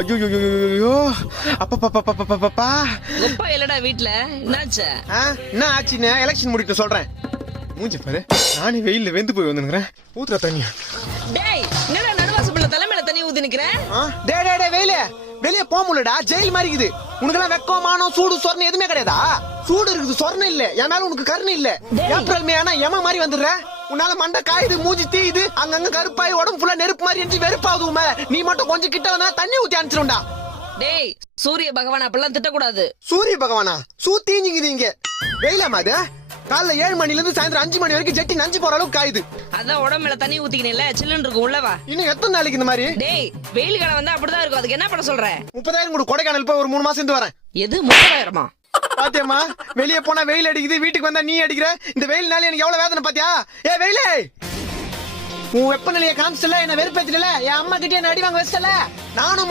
ஐயோ அப்பா அப்பா இல்லடா வீட்ல. என்னாச்சு? என்ன ஆச்சுன்னு எலெக்ஷன் முடிட்டு சொல்றேன். மூஞ்சி பாரு, நானே வெயில்ல வெந்து போய் வந்துக்கிறேன். ஊத்துற தண்ணியா? டேய், என்னடா நடுவாசப்பள்ள தலைமையில தண்ணி ஊத்தி நிக்கிறேன்? டே வெயில வெளியே போக முடியலடா, ஜெயில் மாதிரி இருக்குது. உனக்கெல்லாம் வெக்கமானம் சூடு சொர்ணம் எதுவுமே கிடையாதா? சூடு இருக்குது, சொர்ணம் இல்ல. என் மேல உனக்கு கருணை இல்ல. ஏப்ரல் மே ஆனா எம மாதிரி வந்துடுற. உன்னால மண்டை காயுது, மூஞ்சி தீயுது, அங்கங்க கருப்பாய் உடம்பு ஃபுல்லா நெருப்பு மாதிரி இருந்துச்சு, வெறுப்பாவது உண்மை. நீ மட்டும் கொஞ்சம் கிட்ட வந்தா தண்ணி ஊத்தி அனுப்பிச்சிரும்டா. டேய், சூரிய பகவான் அப்பெல்லாம் திட்டக்கூடாது. சூரிய பகவானா? சூத்தீஞ்சிங்குது இங்க. வெயிலாமா அது? காலைல 7 மணில இருந்து சாயந்தரம் 5 மணி வரைக்கும் ஜெட்டி நஞ்சு போற அளவுக்கு காயுது. அதான் உடம்புல தண்ணி ஊத்திக்கினேல, சில்லுன்னு இருக்கும், உள்ளவா. இன்னும் எத்தனை நாளைக்கு இந்த மாதிரி? டேய், வெயில் காலம் வந்தா அப்படிதான் இருக்கும். அதுக்கு என்ன பண்ண சொல்ற? 30,000 கூட கொடைக்கானல் போய் ஒரு 3 மாசம் இருந்து வரேன். எது 30,000? பாத்தியம்மா, வெளியே போனா வெயில் அடிக்குது, வீட்டுக்கு வந்தா நீ அடிக்கிற. இந்த வெயில்னால எனக்கு எவ்வளவு வேதனை பாத்தியா? ஏ வெயிலே, உன் வெப்பநிலையை காமிச்சல, என்ன வெறுப்பேத்தில, என் அம்மா கிட்டே என்ன அடி வாங்க வச்சல. நானும்